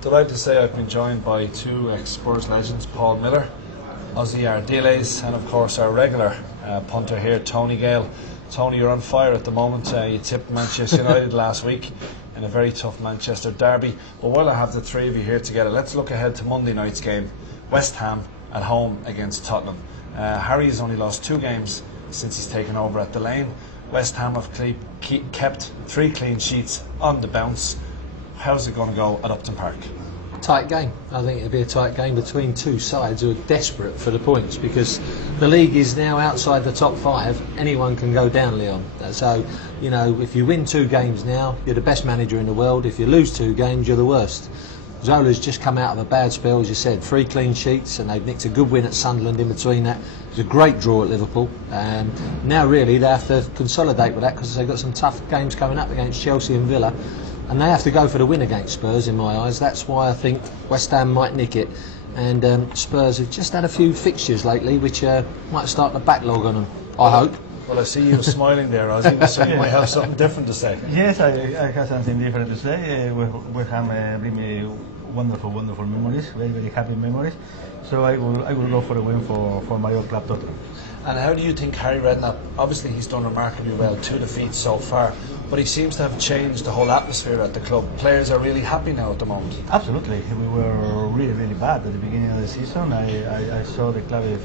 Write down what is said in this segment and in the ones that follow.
Delighted to say I've been joined by two ex-Spurs legends, Paul Miller, Ossie Ardiles, and of course our regular punter here, Tony Gale. Tony, you're on fire at the moment. You tipped Manchester United last week in a very tough Manchester derby. But while I have the three of you here together, let's look ahead to Monday night's game. West Ham at home against Tottenham. Harry has only lost 2 games since he's taken over at the Lane. West Ham have kept 3 clean sheets on the bounce. How's it going to go at Upton Park? Tight game. I think it'll be a tight game between two sides who are desperate for the points, because the league is now outside the top 5. Anyone can go down, Leon. So, you know, if you win 2 games now, you're the best manager in the world. If you lose 2 games, you're the worst. Zola's just come out of a bad spell, as you said, 3 clean sheets, and they've nicked a good win at Sunderland in between that. It was a great draw at Liverpool. Now really they have to consolidate with that, because they've got some tough games coming up against Chelsea and Villa, and they have to go for the win against Spurs in my eyes. That's why I think West Ham might nick it, and Spurs have just had a few fixtures lately which might start the backlog on them, I hope. Well, I see you smiling there, Ossie, so you might have something different to say. Yes, I have something different to say. West Ham bring me wonderful memories, very happy memories. So I will go for the win for my old club, Tottenham. And how do you think Harry Redknapp, obviously he's done remarkably well, 2 defeats so far, but he seems to have changed the whole atmosphere at the club. Players are really happy now at the moment. Absolutely. We were really bad at the beginning of the season. I saw the club I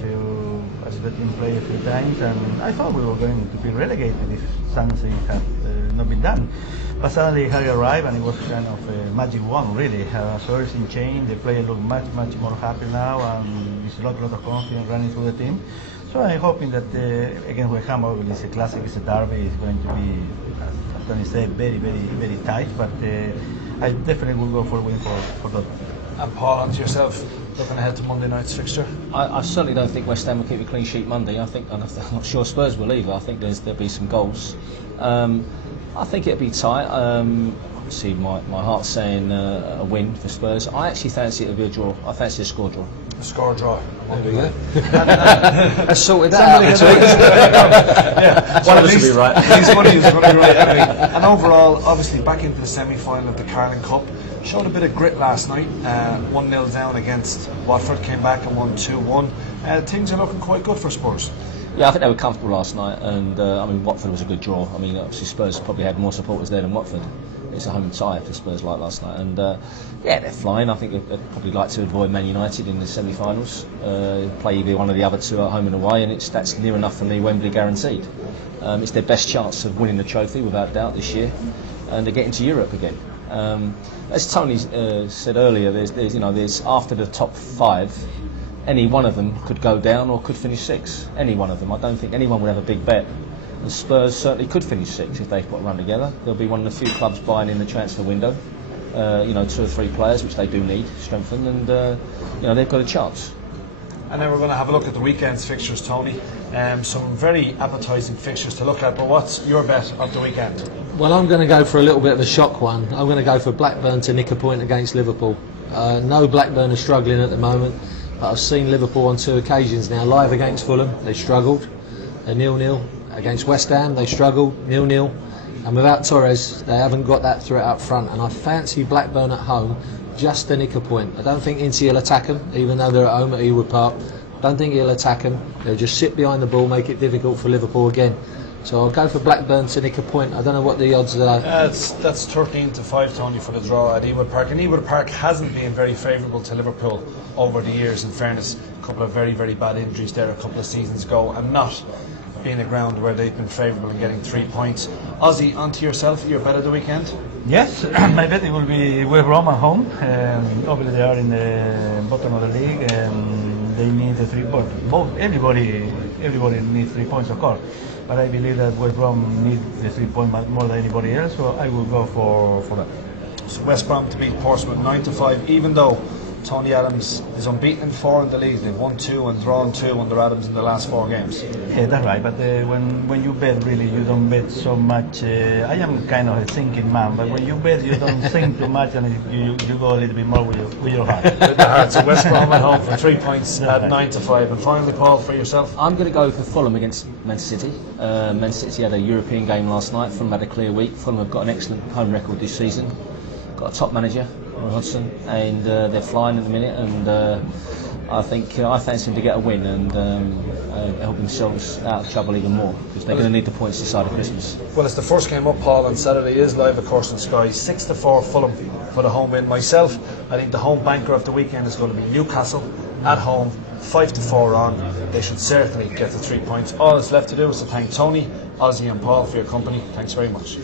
saw the team play a few times, and I thought we were going to be relegated if something had not been done. But suddenly Harry arrived, and it was kind of a magic wand, really. So everything changed. The players look much more happy now, and there's a lot of confidence running through the team. So I'm hoping that against West Ham, it's a classic, it's a derby. It's going to be, as Tony said, very tight. But I definitely will go for a win for Tottenham. And Paul, onto yourself, looking ahead to Monday night's fixture. I certainly don't think West Ham will keep a clean sheet Monday. I'm not sure Spurs will either. I think there'll be some goals. I think it'll be tight. Obviously, my heart's saying a win for Spurs. I actually fancy it'll be a draw. I fancy a score draw. A score draw. There we go. Let's sort that out. Yeah, One of us will be right. He's going to be right. And overall, obviously, back into the semi-final of the Carling Cup. Showed a bit of grit last night. 1-0 down against Watford, came back and won 2-1. Things are looking quite good for Spurs. Yeah, I think they were comfortable last night, and I mean, Watford was a good draw. I mean, obviously Spurs probably had more supporters there than Watford. It's a home tie for Spurs like last night, and yeah, they're flying. I think they'd probably like to avoid Man United in the semi-finals, play either one of the other 2 at home and away, and that's near enough for me, Wembley guaranteed. It's their best chance of winning the trophy without doubt this year, and they're getting to Europe again. As Tony said earlier, there's after the top 5. Any one of them could go down or could finish 6. Any one of them. I don't think anyone would have a big bet. The Spurs certainly could finish 6 if they put a run together. They'll be one of the few clubs buying in the transfer window. 2 or 3 players, which they do need, strengthen, and they've got a chance. And then we're going to have a look at the weekend's fixtures, Tony. Some very appetising fixtures to look at, but what's your bet of the weekend? Well, I'm going to go for a little bit of a shock one. I'm going to go for Blackburn to nick a point against Liverpool. No, Blackburn are struggling at the moment, but I've seen Liverpool on 2 occasions now, live against Fulham. They struggled. They're 0-0. Against West Ham, they struggled, 0-0. And without Torres, they haven't got that threat up front. And I fancy Blackburn at home just to nick a point. I don't think Ince will attack them, even though they're at home at Ewood Park. Don't think he'll attack them. They'll just sit behind the ball, make it difficult for Liverpool again. So I'll go for Blackburn to nick a point. I don't know what the odds are. That's 13-5, Tony, for the draw at Ewood Park. And Ewood Park hasn't been very favourable to Liverpool over the years, in fairness. A couple of very bad injuries there a couple of seasons ago, and not being a ground where they've been favourable in getting 3 points. Ossie, onto yourself, your bet of the weekend? Yes, my bet will be West Brom at home. Obviously they are in the bottom of the league, and they need the 3 points. Everybody needs 3 points, of course. But I believe that West Brom needs the 3 points more than anybody else, so I will go for that. So West Brom to beat Portsmouth 9-5, even though Tony Adams is unbeaten in 4 in the league. They've won 2 and drawn 2 under Adams in the last 4 games. Yeah, that's right. But when you bet, really, you don't bet so much. I am kind of a thinking man, but when you bet, you don't think too much, and you go a little bit more with your heart. With the heart. So West Brom at home for 3 points at 9-5. And finally, Paul, for yourself? I'm going to go for Fulham against Manchester City. Manchester City had a European game last night. Fulham had a clear week. Fulham have got an excellent home record this season. Got a top manager. Hudson, and they're flying at the minute, and I think I fancy them to get a win and help themselves out of trouble even more, because they're going to need the points this side of Christmas. Well, it's the first game up, Paul, on Saturday. Is live, of course, on Sky. 6-4 Fulham for the home win. Myself, I think the home banker of the weekend is going to be Newcastle at home, 5-4 on. They should certainly get the 3 points. All that's left to do is to thank Tony, Ossie and Paul for your company. Thanks very much.